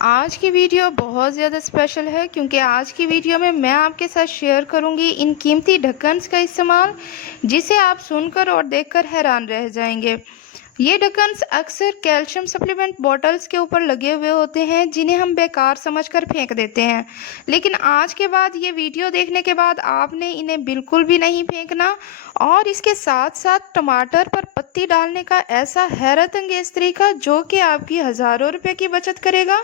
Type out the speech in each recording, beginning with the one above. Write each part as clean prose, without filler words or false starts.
आज की वीडियो बहुत ज़्यादा स्पेशल है क्योंकि आज की वीडियो में मैं आपके साथ शेयर करूंगी इन कीमती ढक्कन्स का इस्तेमाल, जिसे आप सुनकर और देखकर हैरान रह जाएंगे। ये ढक्कन्स अक्सर कैल्शियम सप्लीमेंट बॉटल्स के ऊपर लगे हुए होते हैं, जिन्हें हम बेकार समझकर फेंक देते हैं। लेकिन आज के बाद ये वीडियो देखने के बाद आपने इन्हें बिल्कुल भी नहीं फेंकना, और इसके साथ साथ टमाटर पर पत्ती डालने का ऐसा हैरत अंगेज तरीका जो कि आपकी हज़ारों रुपए की बचत करेगा।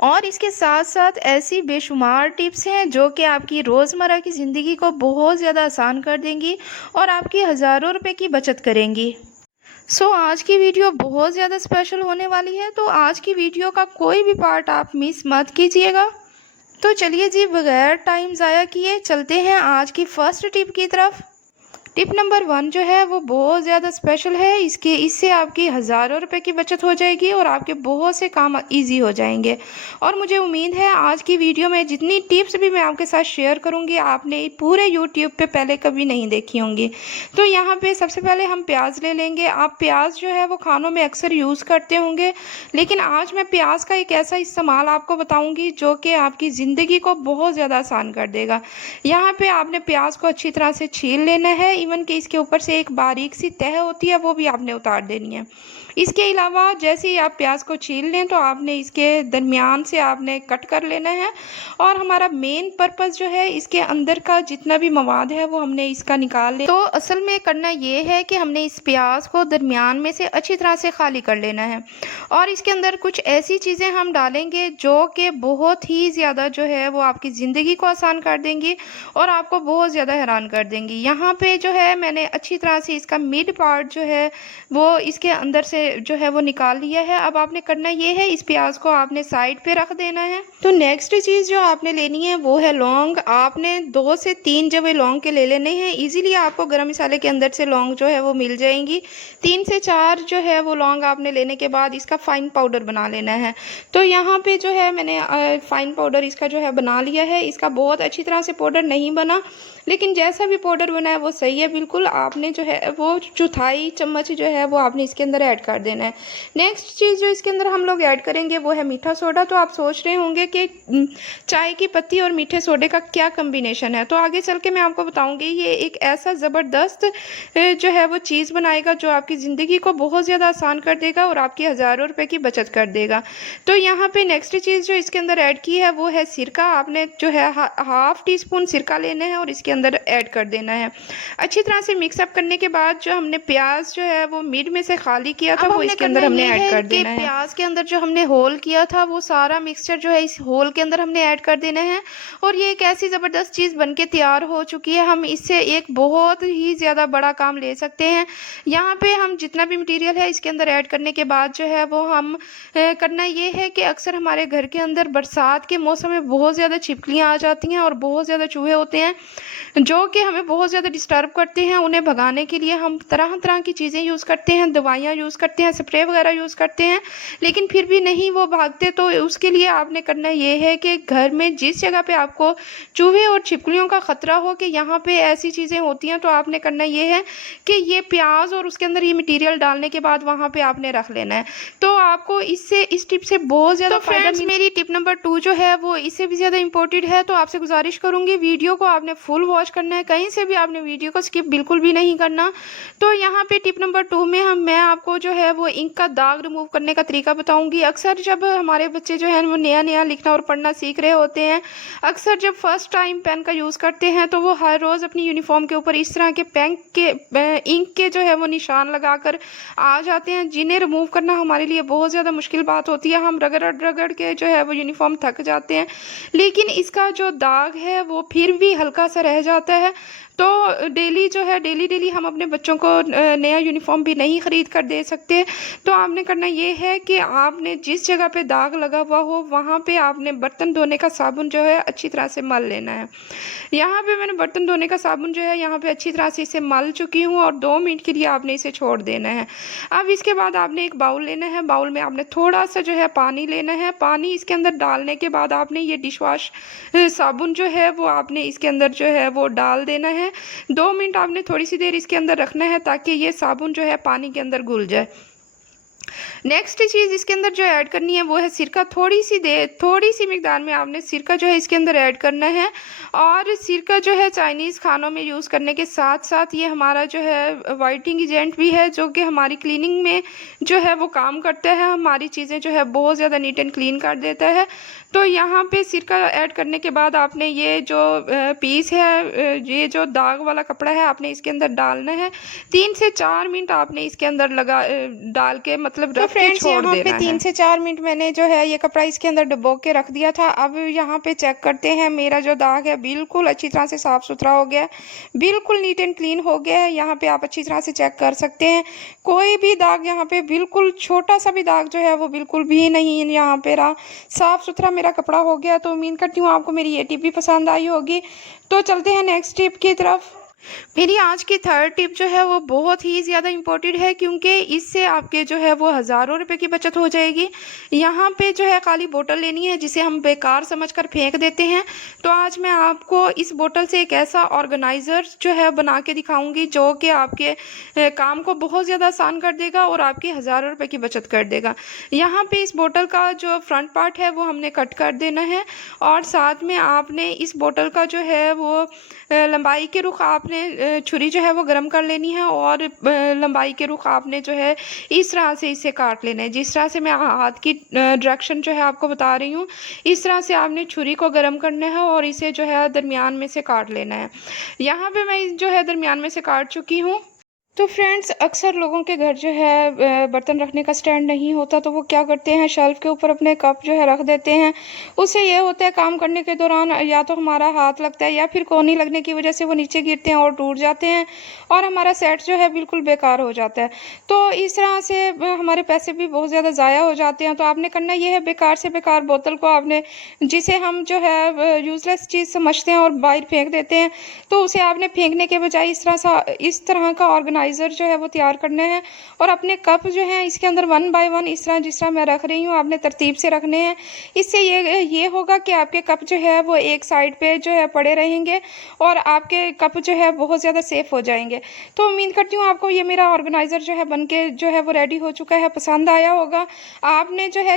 और इसके साथ साथ ऐसी बेशुमार टिप्स हैं जो कि आपकी रोज़मर्रा की ज़िंदगी को बहुत ज़्यादा आसान कर देंगी और आपकी हज़ारों रुपए की बचत करेंगी। आज की वीडियो बहुत ज़्यादा स्पेशल होने वाली है, तो आज की वीडियो का कोई भी पार्ट आप मिस मत कीजिएगा। तो चलिए जी, बगैर टाइम ज़ाया किए चलते हैं आज की फर्स्ट टिप की तरफ। टिप नंबर 1 जो है वो बहुत ज़्यादा स्पेशल है। इससे आपकी हज़ारों रुपए की बचत हो जाएगी और आपके बहुत से काम इजी हो जाएंगे। और मुझे उम्मीद है आज की वीडियो में जितनी टिप्स भी मैं आपके साथ शेयर करूंगी आपने पूरे यूट्यूब पे पहले कभी नहीं देखी होंगी। तो यहाँ पे सबसे पहले हम प्याज ले लेंगे। आप प्याज जो है वो खानों में अक्सर यूज़ करते होंगे, लेकिन आज मैं प्याज का एक ऐसा इस्तेमाल आपको बताऊँगी जो कि आपकी ज़िंदगी को बहुत ज़्यादा आसान कर देगा। यहाँ पे आपने प्याज को अच्छी तरह से छील लेना है। इवन कि इसके ऊपर से एक बारीक सी तह होती है, वो भी आपने उतार देनी है। इसके अलावा जैसे ही आप प्याज को छील लें तो आपने इसके दरमियान से आपने कट कर लेना है। और हमारा मेन पर्पस जो है, इसके अंदर का जितना भी मवाद है वो हमने इसका निकाल ले। तो असल में करना ये है कि हमने इस प्याज को दरमियान में से अच्छी तरह से खाली कर लेना है। और इसके अंदर कुछ ऐसी चीज़ें हम डालेंगे जो कि बहुत ही ज़्यादा जो है वो आपकी ज़िंदगी को आसान कर देंगी और आपको बहुत ज़्यादा हैरान कर देंगी। यहाँ पे जो है मैंने अच्छी तरह से इसका मिड पार्ट जो है वो इसके अंदर से जो है वो निकाल लिया है। अब आपने करना ये है, इस प्याज को आपने साइड पे रख देना है। तो नेक्स्ट चीज़ जो आपने लेनी है वो है लौंग। आपने 2 से 3 जवे लौंग के ले लेने हैं। इजीली आपको गरम मसाले के अंदर से लौंग जो है वो मिल जाएंगी। 3 से 4 जो है वो लौंग आपने लेने के बाद इसका फाइन पाउडर बना लेना है। तो यहाँ पे जो है मैंने फाइन पाउडर इसका जो है बना लिया है। इसका बहुत अच्छी तरह से पाउडर नहीं बना, लेकिन जैसा भी पाउडर बना है वो सही है बिल्कुल। आपने जो है वो चौथाई चम्मच जो है वो आपने इसके अंदर ऐड कर देना है। नेक्स्ट चीज़ जो इसके अंदर हम लोग ऐड करेंगे वो है मीठा सोडा। तो आप सोच रहे होंगे कि चाय की पत्ती और मीठे सोडे का क्या कम्बिनेशन है, तो आगे चल के मैं आपको बताऊंगी। ये एक ऐसा ज़बरदस्त जो है वो चीज़ बनाएगा जो आपकी ज़िंदगी को बहुत ज़्यादा आसान कर देगा और आपकी हज़ारों रुपए की बचत कर देगा। तो यहाँ पे नेक्स्ट चीज़ जो इसके अंदर ऐड की है वो है सिरका। आपने जो है हाफ टी स्पून सिरका लेना है और इसके अंदर ऐड कर देना है। अच्छी तरह से मिक्सअप करने के बाद जो हमने प्याज जो है वो मिड में से खाली किया था वो इसके अंदर हमने ऐड कर देना है। प्याज के अंदर जो हमने होल किया था वो सारा मिक्सचर जो है इस होल के अंदर हमने ऐड कर देना है। और ये एक ऐसी ज़बरदस्त चीज़ बनके तैयार हो चुकी है। हम इससे एक बहुत ही ज़्यादा बड़ा काम ले सकते हैं। यहाँ पे हम जितना भी मटेरियल है इसके अंदर ऐड करने के बाद जो है वो हम करना ये है कि अक्सर हमारे घर के अंदर बरसात के मौसम में बहुत ज़्यादा छिपकलियाँ आ जाती हैं और बहुत ज़्यादा चूहे होते हैं जो कि हमें बहुत ज़्यादा डिस्टर्ब करते हैं। उन्हें भगाने के लिए हम तरह तरह की चीज़ें यूज़ करते हैं, दवाइयाँ यूज़ करते हैं, स्प्रे वगैरह यूज़ करते हैं, लेकिन फिर भी नहीं वो भागते। तो उसके लिए आपने करना ये है कि घर में जिस जगह पे आपको चूहे और छिपकलियों का ख़तरा हो कि यहाँ पे ऐसी चीज़ें होती हैं, तो आपने करना ये है कि ये प्याज और उसके अंदर ये मटीरियल डालने के बाद वहाँ पर आपने रख लेना है। तो आपको इससे इस टिप से बहुत ज़्यादा फ्रेंड्स, मेरी टिप नंबर 2 जो है वो इससे भी ज़्यादा इंपॉर्टेंट है। तो आपसे गुजारिश करूँगी वीडियो को आपने फुल वॉच करना है, कहीं से भी आपने वीडियो को स्किप बिल्कुल भी नहीं करना। तो यहाँ पे टिप नंबर 2 में मैं आपको जो है वो इंक का दाग रिमूव करने का तरीका बताऊंगी। अक्सर जब हमारे बच्चे जो है वो नया नया लिखना और पढ़ना सीख रहे होते हैं, अक्सर जब फर्स्ट टाइम पेन का यूज़ करते हैं तो वो हर रोज़ अपनी यूनिफॉर्म के ऊपर इस तरह के इंक के जो है वो निशान लगाकर आ जाते हैं, जिन्हें रिमूव करना हमारे लिए बहुत ज़्यादा मुश्किल बात होती है। हम रगड़ रगड़ के जो है वो यूनिफॉर्म थक जाते हैं, लेकिन इसका जो दाग है वो फिर भी हल्का सा रह जाता है। तो डेली जो है डेली हम अपने बच्चों को नया यूनिफॉर्म भी नहीं ख़रीद कर दे सकते। तो आपने करना ये है कि आपने जिस जगह पे दाग लगा हुआ हो वहाँ पे आपने बर्तन धोने का साबुन जो है अच्छी तरह से मल लेना है। यहाँ पे मैंने बर्तन धोने का साबुन जो है यहाँ पे अच्छी तरह से इसे मल चुकी हूँ और 2 मिनट के लिए आपने इसे छोड़ देना है। अब इसके बाद आपने एक बाउल लेना है। बाउल में आपने थोड़ा सा जो है पानी लेना है। पानी इसके अंदर डालने के बाद आपने ये डिश वॉश साबुन जो है वो आपने इसके अंदर जो है वो डाल देना है। 2 मिनट आपने थोड़ी सी देर इसके अंदर रखना है ताकि ये साबुन जो है पानी के अंदर घुल जाए। नेक्स्ट चीज़ इसके अंदर जो ऐड करनी है वो है सिरका। थोड़ी सी मिकदार में आपने सिरका जो है इसके अंदर ऐड करना है। और सिरका जो है चाइनीज़ खानों में यूज़ करने के साथ साथ ये हमारा जो है वाइटनिंग एजेंट भी है, जो कि हमारी क्लीनिंग में जो है वो काम करता है, हमारी चीज़ें जो है बहुत ज़्यादा नीट एंड क्लीन कर देता है। तो यहाँ पे सिरका ऐड करने के बाद आपने ये जो पीस है, ये जो दाग वाला कपड़ा है, आपने इसके अंदर डालना है। 3 से 4 मिनट आपने इसके अंदर डाल के मतलब तो रख के फ्रेंड्स छोड़ यहाँ पे देना 3 है। से 4 मिनट मैंने जो है ये कपड़ा इसके अंदर डुबो के रख दिया था। अब यहाँ पे चेक करते हैं, मेरा जो दाग है बिल्कुल अच्छी तरह से साफ़ सुथरा हो गया है, बिल्कुल नीट एंड क्लीन हो गया है। यहाँ पे आप अच्छी तरह से चेक कर सकते हैं, कोई भी दाग यहाँ पे बिल्कुल छोटा सा भी दाग जो है वो बिल्कुल भी नहीं यहाँ पे रहा। साफ़ सुथरा मेरा कपड़ा हो गया। तो उम्मीद करती हूँ आपको मेरी ये टिप भी पसंद आई होगी। तो चलते हैं नेक्स्ट टिप की तरफ। मेरी आज की थर्ड टिप जो है वो बहुत ही ज़्यादा इम्पोर्टेंट है, क्योंकि इससे आपके जो है वो हज़ारों रुपए की बचत हो जाएगी। यहाँ पे जो है खाली बोतल लेनी है जिसे हम बेकार समझकर फेंक देते हैं। तो आज मैं आपको इस बोतल से एक ऐसा ऑर्गेनाइज़र जो है बना के दिखाऊंगी, जो कि आपके काम को बहुत ज़्यादा आसान कर देगा और आपकी हज़ारों रुपए की बचत कर देगा। यहाँ पे इस बोतल का जो फ्रंट पार्ट है वो हमने कट कर देना है, और साथ में आपने इस बोतल का जो है वो लंबाई के रुख आपने छुरी जो है वो गर्म कर लेनी है, और लंबाई के रुख आपने जो है इस तरह से इसे काट लेना है। जिस तरह से मैं हाथ की डायरेक्शन जो है आपको बता रही हूँ, इस तरह से आपने छुरी को गर्म करना है और इसे जो है दरमियान में से काट लेना है। यहाँ पे मैं जो है दरमियान में से काट चुकी हूँ। तो फ्रेंड्स अक्सर लोगों के घर जो है बर्तन रखने का स्टैंड नहीं होता, तो वो क्या करते हैं, शेल्फ के ऊपर अपने कप जो है रख देते हैं। उससे ये होता है काम करने के दौरान या तो हमारा हाथ लगता है, या फिर कोहनी लगने की वजह से वो नीचे गिरते हैं और टूट जाते हैं, और हमारा सेट जो है बिल्कुल बेकार हो जाता है। तो इस तरह से हमारे पैसे भी बहुत ज़्यादा ज़ाया हो जाते हैं। तो आपने करना ये है, बेकार से बेकार बोतल को आपने, जिसे हम जो है यूज़लेस चीज़ समझते हैं और बाहर फेंक देते हैं, तो उसे आपने फेंकने के बजाय इस तरह का ऑर्गेनाइजर जो है वो तैयार करने हैं। और अपने कप जो है इसके अंदर 1 बाय 1 इस तरह जिस तरह मैं रख रही हूँ आपने तरतीब से रखने हैं। इससे ये होगा कि आपके कप जो है वो एक साइड पे जो है पड़े रहेंगे, और आपके कप जो है बहुत ज़्यादा सेफ हो जाएंगे। तो उम्मीद करती हूँ आपको ये मेरा ऑर्गेनाइज़र जो है बन के जो है वो रेडी हो चुका है, पसंद आया होगा। आपने जो है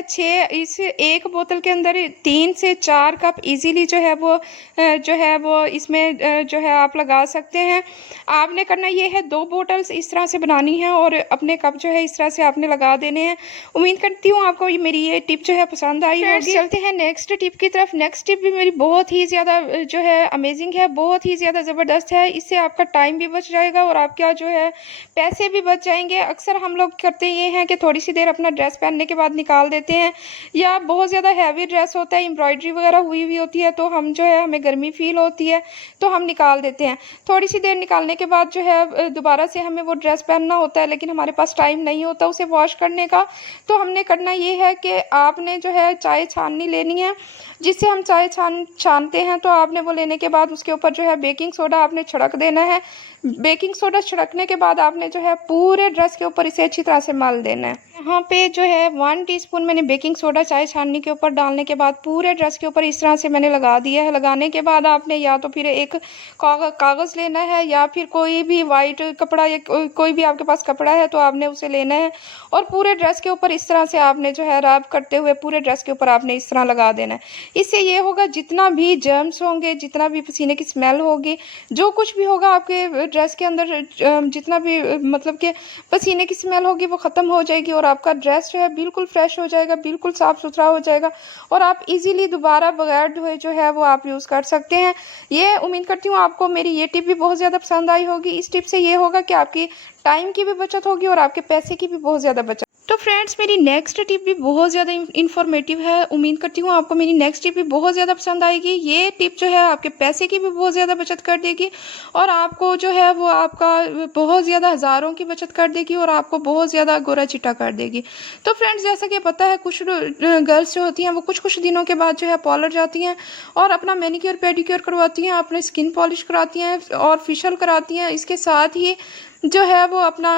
इस एक बोतल के अंदर 3 से 4 कप ईजीली जो है वो इसमें जो है आप लगा सकते हैं। आपने करना ये है, 2 बोतल्स इस तरह से बनानी है और अपने कप जो है इस तरह से आपने लगा देने हैं। उम्मीद करती हूँ आपको मेरी ये टिप जो है पसंद आई होगी। चलते हैं नेक्स्ट टिप की तरफ। नेक्स्ट टिप भी मेरी बहुत ही ज़्यादा जो है अमेजिंग है, बहुत ही ज़्यादा ज़बरदस्त है। इससे आपका टाइम भी बच जाएगा और आपका जो है पैसे भी बच जाएंगे। अक्सर हम लोग करते ये हैं कि थोड़ी सी देर अपना ड्रेस पहनने के बाद निकाल देते हैं, या बहुत ज़्यादा हैवी ड्रेस होता है, एम्ब्रॉयडरी वगैरह हुई हुई होती है, तो हम जो है हमें गर्मी फील होती है तो हम निकाल देते हैं। थोड़ी सी देर निकालने के बाद जो है दोबारा से हमें वो ड्रेस पहनना होता है, लेकिन हमारे पास टाइम नहीं होता उसे वॉश करने का। तो हमने करना ये है कि आपने जो है चाय छाननी लेनी है, जिससे हम चाय छानते हैं। तो आपने वो लेने के बाद उसके ऊपर जो है बेकिंग सोडा आपने छिड़क देना है। बेकिंग सोडा छिड़कने के बाद आपने जो है पूरे ड्रेस के ऊपर इसे अच्छी तरह से मल देना है। यहाँ पे जो है 1 टीस्पून मैंने बेकिंग सोडा चाय छाननी के ऊपर डालने के बाद पूरे ड्रेस के ऊपर इस तरह से मैंने लगा दिया है। लगाने के बाद आपने या तो फिर एक कागज़ लेना है, या फिर कोई भी वाइट कपड़ा, या कोई भी आपके पास कपड़ा है तो आपने उसे लेना है, और पूरे ड्रेस के ऊपर इस तरह से आपने जो है रब करते हुए पूरे ड्रेस के ऊपर आपने इस तरह लगा देना है। इससे ये होगा, जितना भी जर्म्स होंगे, जितना भी पसीने की स्मेल होगी, जो कुछ भी होगा आपके ड्रेस के अंदर, जितना भी मतलब कि पसीने की स्मेल होगी वो ख़त्म हो जाएगी, और आपका ड्रेस जो है बिल्कुल फ्रेश हो जाएगा, बिल्कुल साफ़ सुथरा हो जाएगा, और आप इजीली दोबारा बगैर धोए जो है वो आप यूज़ कर सकते हैं। ये उम्मीद करती हूँ आपको मेरी ये टिप भी बहुत ज़्यादा पसंद आई होगी। इस टिप से ये होगा कि आपकी टाइम की भी बचत होगी और आपके पैसे की भी बहुत ज़्यादा बचत। तो फ्रेंड्स मेरी नेक्स्ट टिप भी बहुत ज़्यादा इन्फॉर्मेटिव है। उम्मीद करती हूँ आपको मेरी नेक्स्ट टिप भी बहुत ज़्यादा पसंद आएगी। ये टिप जो है आपके पैसे की भी बहुत ज़्यादा बचत कर देगी, और आपको जो है वो आपका बहुत ज़्यादा हज़ारों की बचत कर देगी, और आपको बहुत ज़्यादा गोरा चिट्टा कर देगी। तो फ्रेंड्स जैसा कि पता है, कुछ गर्ल्स जो होती हैं वो कुछ दिनों के बाद जो है पार्लर जाती हैं और अपना मैनिक्योर पेडिक्योर करवाती हैं, अपने स्किन पॉलिश कराती हैं और फेशियल कराती हैं। इसके साथ ही जो है वो अपना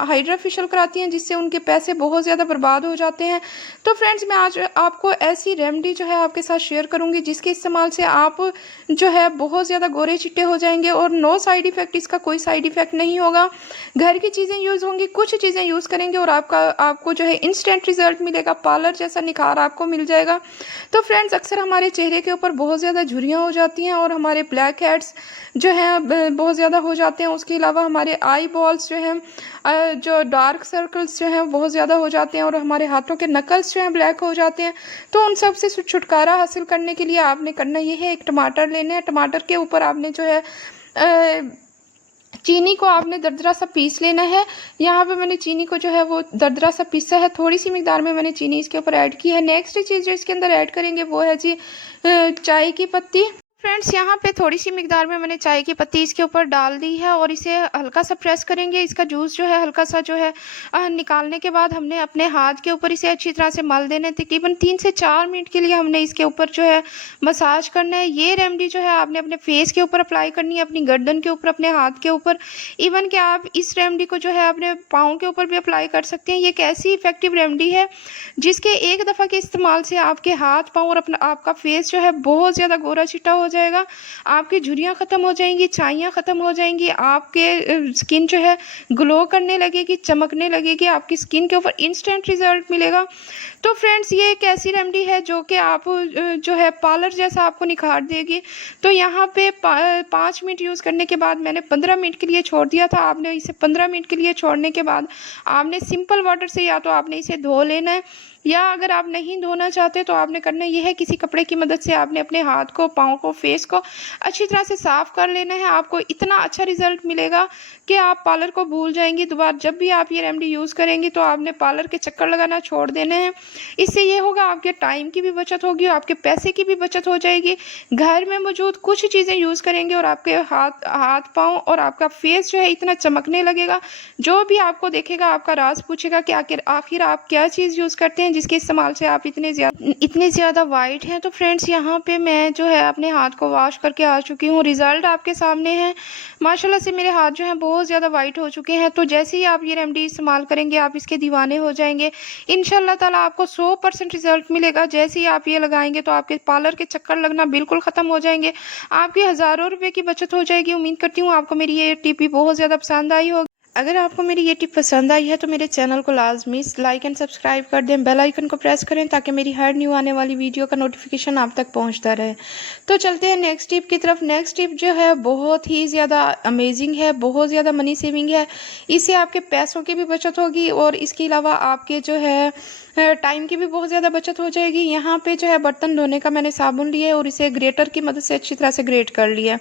हाइड्रा फेशियल कराती हैं, जिससे उनके पैसे बहुत ज़्यादा बर्बाद हो जाते हैं। तो फ्रेंड्स, मैं आज आपको ऐसी रेमेडी जो है आपके साथ शेयर करूंगी जिसके इस्तेमाल से आप जो है बहुत ज़्यादा गोरे चिट्टे हो जाएंगे और नो साइड इफ़ेक्ट, इसका कोई साइड इफ़ेक्ट नहीं होगा। घर की चीज़ें यूज़ होंगी, कुछ चीज़ें यूज़ करेंगे और आपको जो है इंस्टेंट रिजल्ट मिलेगा, पार्लर जैसा निखार आपको मिल जाएगा। तो फ्रेंड्स, अक्सर हमारे चेहरे के ऊपर बहुत ज़्यादा झुर्रियाँ हो जाती हैं और हमारे ब्लैक हेड्स जो हैं बहुत ज़्यादा हो जाते हैं। उसके अलावा हमारे आई बॉल्स जो हैं, जो डार्क सर्कल्स जो हैं बहुत ज़्यादा हो जाते हैं और हमारे हाथों के नकल्स जो हैं ब्लैक हो जाते हैं। तो उन सब से छुटकारा हासिल करने के लिए आपने करना ये है, एक टमाटर लेना है। टमाटर के ऊपर आपने जो है चीनी को आपने दरदरा सा पीस लेना है। यहाँ पे मैंने चीनी को जो है वो दरदरा सा पीसा है, थोड़ी सी मिकदार में मैंने चीनी इसके ऊपर ऐड की है। नेक्स्ट चीज़ जो इसके अंदर ऐड करेंगे वो है जी चाय की पत्ती। फ्रेंड्स, यहाँ पे थोड़ी सी मिकदार में मैंने चाय की पत्ती इसके ऊपर डाल दी है और इसे हल्का सा प्रेस करेंगे। इसका जूस जो है हल्का सा जो है निकालने के बाद हमने अपने हाथ के ऊपर इसे अच्छी तरह से मल देना है। तकरीबन 3 से 4 मिनट के लिए हमने इसके ऊपर जो है मसाज करना है। ये रेमेडी जो है आपने अपने फेस के ऊपर अप्लाई करनी है, अपनी गर्दन के ऊपर, अपने हाथ के ऊपर। इवन कि आप इस रेमेडी को जो है अपने पाँव के ऊपर भी अप्लाई कर सकते हैं। ये एक ऐसी इफेक्टिव रेमेडी है जिसके एक दफ़ा के इस्तेमाल से आपके हाथ, पाँव और आपका फेस जो है बहुत ज़्यादा गोरा चिट्टा हो जाएगा। आपकी झुर्रियाँ ख़त्म हो जाएंगी, छाइयाँ ख़त्म हो जाएंगी, आपके स्किन जो है ग्लो करने लगेगी, चमकने लगेगी, आपकी स्किन के ऊपर इंस्टेंट रिजल्ट मिलेगा। तो फ्रेंड्स, ये एक ऐसी रेमेडी है जो कि आप जो है पार्लर जैसा आपको निखार देगी। तो यहाँ पे 5 मिनट यूज़ करने के बाद मैंने 15 मिनट के लिए छोड़ दिया था। आपने इसे 15 मिनट के लिए छोड़ने के बाद आपने सिंपल वाटर से या तो आपने इसे धो लेना है, या अगर आप नहीं धोना चाहते तो आपने करना ये है, किसी कपड़े की मदद से आपने अपने हाथ को, पाँव को, फेस को अच्छी तरह से साफ़ कर लेना है। आपको इतना अच्छा रिजल्ट मिलेगा कि आप पार्लर को भूल जाएंगी। दोबारा जब भी आप ये रेमेडी यूज़ करेंगी तो आपने पार्लर के चक्कर लगाना छोड़ देने हैं। इससे ये होगा, आपके टाइम की भी बचत होगी, आपके पैसे की भी बचत हो जाएगी। घर में मौजूद कुछ चीज़ें यूज़ करेंगे और आपके हाथ पाँव और आपका फेस जो है इतना चमकने लगेगा। जो भी आपको देखेगा आपका राज पूछेगा कि आखिर आप क्या चीज़ यूज़ करते हैं जिसके इस्तेमाल से आप इतने ज़्यादा वाइट हैं। तो फ्रेंड्स, यहाँ पे मैं जो है अपने हाथ को वॉश करके आ चुकी हूँ। रिज़ल्ट आपके सामने है। माशाल्लाह से मेरे हाथ जो हैं बहुत ज़्यादा वाइट हो चुके हैं। तो जैसे ही आप ये रेमेडी इस्तेमाल करेंगे आप इसके दीवाने हो जाएंगे। इंशाल्लाह ताला आपको 100% रिजल्ट मिलेगा। जैसे ही आप ये लगाएंगे तो आपके पार्लर के चक्कर लगना बिल्कुल ख़त्म हो जाएंगे। आपकी हज़ारों रुपये की बचत हो जाएगी। उम्मीद करती हूँ आपको मेरी ये टिप भी बहुत ज़्यादा पसंद आई होगी। अगर आपको मेरी ये टिप पसंद आई है तो मेरे चैनल को लाजमी लाइक एंड सब्सक्राइब कर दें, बेल आइकन को प्रेस करें ताकि मेरी हर न्यू आने वाली वीडियो का नोटिफिकेशन आप तक पहुंचता रहे। तो चलते हैं नेक्स्ट टिप की तरफ। नेक्स्ट टिप जो है बहुत ही ज़्यादा अमेजिंग है, बहुत ज़्यादा मनी सेविंग है। इससे आपके पैसों की भी बचत होगी और इसके अलावा आपके जो है टाइम की भी बहुत ज़्यादा बचत हो जाएगी। यहाँ पे जो है बर्तन धोने का मैंने साबुन लिया है और इसे ग्रेटर की मदद से अच्छी तरह से ग्रेट कर लिया है।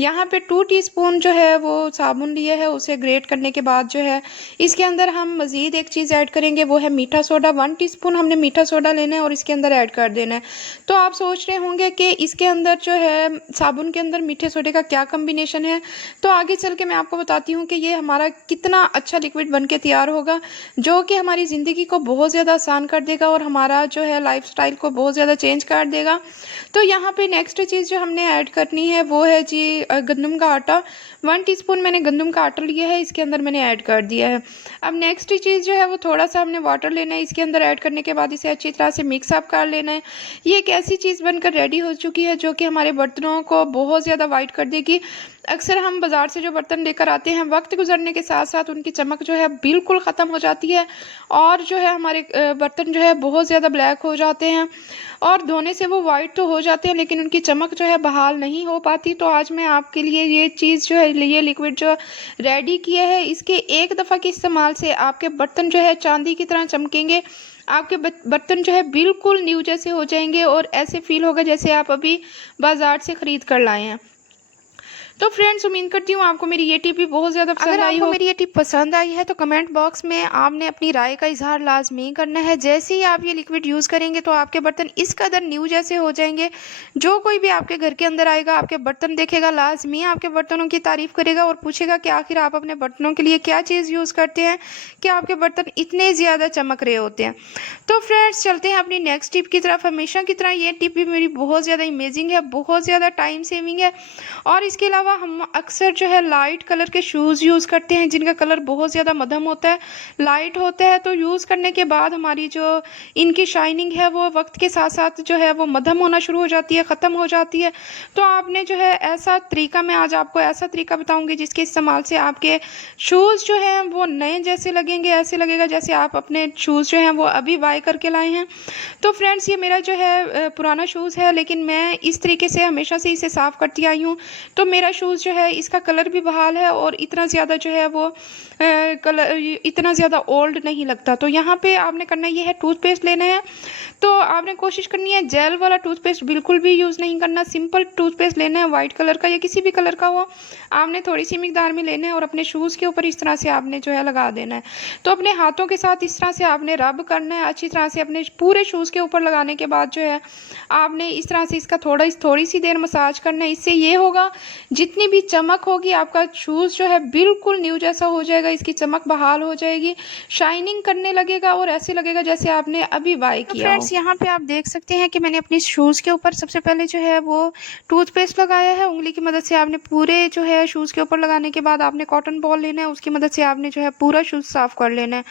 यहाँ पे 2 टीस्पून जो है वो साबुन लिया है, उसे ग्रेट करने के बाद जो है इसके अंदर हम मज़ीद एक चीज़ ऐड करेंगे, वो है मीठा सोडा। 1 टीस्पून हमने मीठा सोडा लेना है और इसके अंदर ऐड कर देना है। तो आप सोच रहे होंगे कि इसके अंदर जो है साबुन के अंदर मीठे सोडे का क्या कम्बिनेशन है। तो आगे चल के मैं आपको बताती हूँ कि ये हमारा कितना अच्छा लिक्विड बन के तैयार होगा, जो कि हमारी ज़िंदगी को बहुत ज़्यादा आसान कर देगा और हमारा जो है लाइफस्टाइल को बहुत ज़्यादा चेंज कर देगा। तो यहाँ पे नेक्स्ट चीज़ जो हमने ऐड करनी है वो है जी गंदम का आटा। 1 टीस्पून मैंने गंदम का आटा लिया है, इसके अंदर मैंने ऐड कर दिया है। अब नेक्स्ट चीज़ जो है वो थोड़ा सा हमने वाटर लेना है, इसके अंदर ऐड करने के बाद इसे अच्छी तरह से मिक्स अप कर लेना है। ये एक ऐसी चीज़ बनकर रेडी हो चुकी है जो कि हमारे बर्तनों को बहुत ज़्यादा वाइट कर देगी। अक्सर हम बाज़ार से जो बर्तन लेकर आते हैं, वक्त गुजरने के साथ साथ उनकी चमक जो है बिल्कुल ख़त्म हो जाती है और जो है हमारे बर्तन जो है बहुत ज़्यादा ब्लैक हो जाते हैं और धोने से वो वाइट तो हो जाते हैं लेकिन उनकी चमक जो है बहाल नहीं हो पाती। तो आज मैं आपके लिए ये चीज़ जो है, ये लिक्विड जो रेडी किया है, इसके एक दफ़ा के इस्तेमाल से आपके बर्तन जो है चांदी की तरह चमकेंगे। आपके बर्तन जो है बिल्कुल न्यू जैसे हो जाएंगे और ऐसे फील होगा जैसे आप अभी बाज़ार से ख़रीद कर लाए हैं। तो फ्रेंड्स, उम्मीद करती हूँ आपको मेरी ये टिप भी बहुत ज़्यादा पसंद आई हो। मेरी ये टिप पसंद आई है तो कमेंट बॉक्स में आपने अपनी राय का इजहार लाजमी करना है। जैसे ही आप ये लिक्विड यूज़ करेंगे तो आपके बर्तन इस कदर न्यू जैसे हो जाएंगे, जो कोई भी आपके घर के अंदर आएगा, आपके बर्तन देखेगा, लाजमी आपके बर्तनों की तारीफ़ करेगा और पूछेगा कि आखिर आप अपने बर्तनों के लिए क्या चीज़ यूज़ करते हैं कि आपके बर्तन इतने ज़्यादा चमक रहे होते हैं। तो फ्रेंड्स, चलते हैं अपनी नेक्स्ट टिप की तरफ। हमेशा की तरह ये टिप भी मेरी बहुत ज़्यादा अमेजिंग है, बहुत ज़्यादा टाइम सेविंग है और इसके अलावा अलावा हम अक्सर जो है लाइट कलर के शूज़ यूज़ करते हैं जिनका कलर बहुत ज़्यादा मध्यम होता है, लाइट होता है, तो यूज़ करने के बाद हमारी जो इनकी शाइनिंग है वो वक्त के साथ साथ जो है वो मध्यम होना शुरू हो जाती है, ख़त्म हो जाती है। तो आपने जो है ऐसा तरीका, मैं आज आपको ऐसा तरीका बताऊंगी जिसके इस्तेमाल से आपके शूज़ जो हैं वो नए जैसे लगेंगे, ऐसे लगेगा जैसे आप अपने शूज़ जो हैं वो अभी बाय करके लाए हैं। तो फ्रेंड्स, ये मेरा जो है पुराना शूज़ है, लेकिन मैं इस तरीके से हमेशा से इसे साफ़ करती आई हूँ। तो मेरा शूज़ जो है इसका कलर भी बहाल है और इतना ज़्यादा जो है वो कलर इतना ज़्यादा ओल्ड नहीं लगता। तो यहाँ पे आपने करना ये है, टूथपेस्ट लेना है। तो आपने कोशिश करनी है जेल वाला टूथपेस्ट बिल्कुल भी यूज़ नहीं करना, सिंपल टूथपेस्ट लेना है, वाइट कलर का या किसी भी कलर का हो। आपने थोड़ी सी मिकदार में लेना है और अपने शूज़ के ऊपर इस तरह से आपने जो है लगा देना है। तो अपने हाथों के साथ इस तरह से आपने रब करना है अच्छी तरह से अपने पूरे शूज़ के ऊपर लगाने के बाद जो है आपने इस तरह से इसका थोड़ी सी देर मसाज करना है। इससे ये होगा, जितनी भी चमक होगी आपका शूज़ जो है बिल्कुल न्यू जैसा हो जाएगा, इसकी चमक बहाल हो जाएगी, शाइनिंग करने लगेगा और ऐसे लगेगा जैसे आपने अभी बाय किया हो। यहाँ पे आप देख सकते हैं कि मैंने अपने शूज़ के ऊपर सबसे पहले जो है वो टूथपेस्ट लगाया है। उंगली की मदद से आपने पूरे जो है शूज़ के ऊपर लगाने के बाद आपने कॉटन बॉल लेना है, उसकी मदद से आपने जो है पूरा शूज़ साफ़ कर लेना है।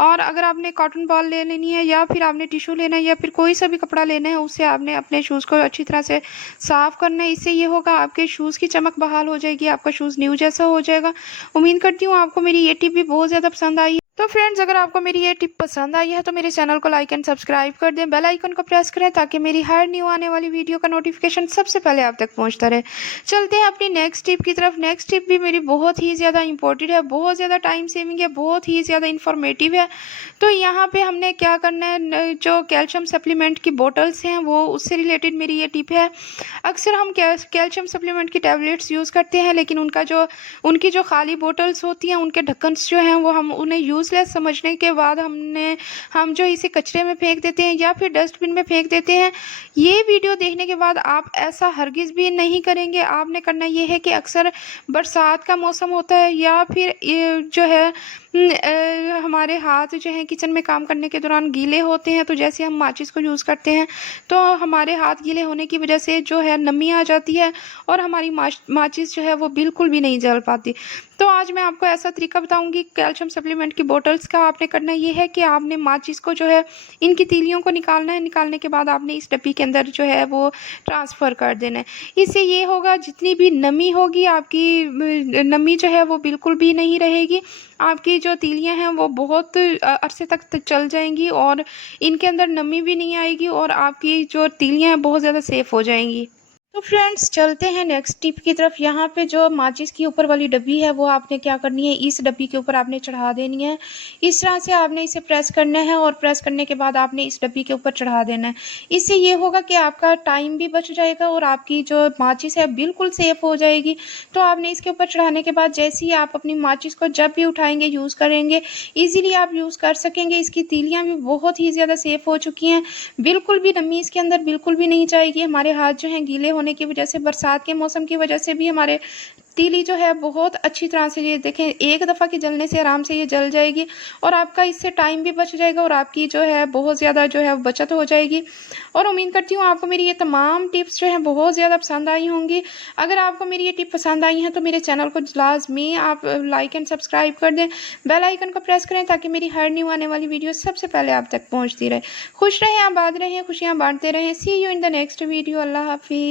और अगर आपने कॉटन बॉल ले लेनी है या फिर आपने टिश्यू लेना है या फिर कोई सा भी कपड़ा लेना है, उससे आपने अपने शूज़ को अच्छी तरह से साफ़ करना है। इससे ये होगा, आपके शूज़ की चमक बहाल हो जाएगी, आपका शूज़ न्यू जैसा हो जाएगा। उम्मीद करती हूँ आपको मेरी ये टिप भी बहुत ज़्यादा पसंद आई। तो फ्रेंड्स, अगर आपको मेरी ये टिप पसंद आई है तो मेरे चैनल को लाइक एंड सब्सक्राइब कर दें, बेल आइकन को प्रेस करें ताकि मेरी हर न्यू आने वाली वीडियो का नोटिफिकेशन सबसे पहले आप तक पहुंचता रहे। चलते हैं अपनी नेक्स्ट टिप की तरफ। नेक्स्ट टिप भी मेरी बहुत ही ज़्यादा इंपॉर्टेंट है, बहुत ज़्यादा टाइम सेविंग है, बहुत ही ज़्यादा इन्फॉर्मेटिव है। तो यहाँ पे हमने क्या करना है, जो कैल्शियम सप्लीमेंट की बोटल्स हैं वो उससे रिलेटेड मेरी ये टिप है। अक्सर हम कैल्शियम सप्लीमेंट की टैबलेट्स यूज़ करते हैं, लेकिन उनकी जो खाली बोटल्स होती हैं उनके ढक्कन जो हैं वो हम उन्हें यूज़लेस समझने के बाद हम जो इसे कचरे में फेंक देते हैं या फिर डस्टबिन में फेंक देते हैं। ये वीडियो देखने के बाद आप ऐसा हरगिज़ भी नहीं करेंगे। आपने करना ये है कि अक्सर बरसात का मौसम होता है या फिर ये जो है हमारे हाथ जो हैं किचन में काम करने के दौरान गीले होते हैं, तो जैसे हम माचिस को यूज़ करते हैं तो हमारे हाथ गीले होने की वजह से जो है नमी आ जाती है और हमारी माचिस जो है वो बिल्कुल भी नहीं जल पाती। तो आज मैं आपको ऐसा तरीका बताऊंगी कैल्शियम सप्लीमेंट की बोतल्स का। आपने करना ये है कि आपने माचिस को जो है इनकी तीलियों को निकालना है, निकालने के बाद आपने इस डब्बी के अंदर जो है वो ट्रांसफ़र कर देना है। इससे ये होगा, जितनी भी नमी होगी आपकी नमी जो है वो बिल्कुल भी नहीं रहेगी, आपकी जो तीलियां हैं वो बहुत अरसे तक चल जाएंगी और इनके अंदर नमी भी नहीं आएगी और आपकी जो तीलियां हैं बहुत ज़्यादा सेफ़ हो जाएंगी। तो फ्रेंड्स, चलते हैं नेक्स्ट टिप की तरफ। यहाँ पे जो माचिस की ऊपर वाली डब्बी है वो आपने क्या करनी है, इस डब्बी के ऊपर आपने चढ़ा देनी है। इस तरह से आपने इसे प्रेस करना है और प्रेस करने के बाद आपने इस डब्बी के ऊपर चढ़ा देना है। इससे ये होगा कि आपका टाइम भी बच जाएगा और आपकी जो माचिस है बिल्कुल सेफ़ हो जाएगी। तो आपने इसके ऊपर चढ़ाने के बाद जैसे ही आप अपनी माचिस को जब भी उठाएंगे, यूज़ करेंगे, ईज़िली आप यूज़ कर सकेंगे। इसकी तीलियाँ भी बहुत ही ज़्यादा सेफ़ हो चुकी हैं, बिल्कुल भी नमी इसके अंदर बिल्कुल भी नहीं जाएगी। हमारे हाथ जो हैं गीले होने की वजह से, बरसात के मौसम की वजह से भी हमारे तीली जो है बहुत अच्छी तरह से, ये देखें, एक दफ़ा के जलने से आराम से ये जल जाएगी और आपका इससे टाइम भी बच जाएगा और आपकी जो है बहुत ज़्यादा जो है बचत हो जाएगी। और उम्मीद करती हूँ आपको मेरी ये तमाम टिप्स जो हैं बहुत ज़्यादा पसंद आई होंगी। अगर आपको मेरी ये टिप पसंद आई हैं तो मेरे चैनल को लाजमी आप लाइक एंड सब्सक्राइब कर दें, बेल आइकन को प्रेस करें ताकि मेरी हर न्यू आने वाली वीडियो सबसे पहले आप तक पहुँचती रहे। खुश रहें, आबाद रहें, खुशियाँ बांटते रहें। See you in the next video. अल्लाह हाफिज़।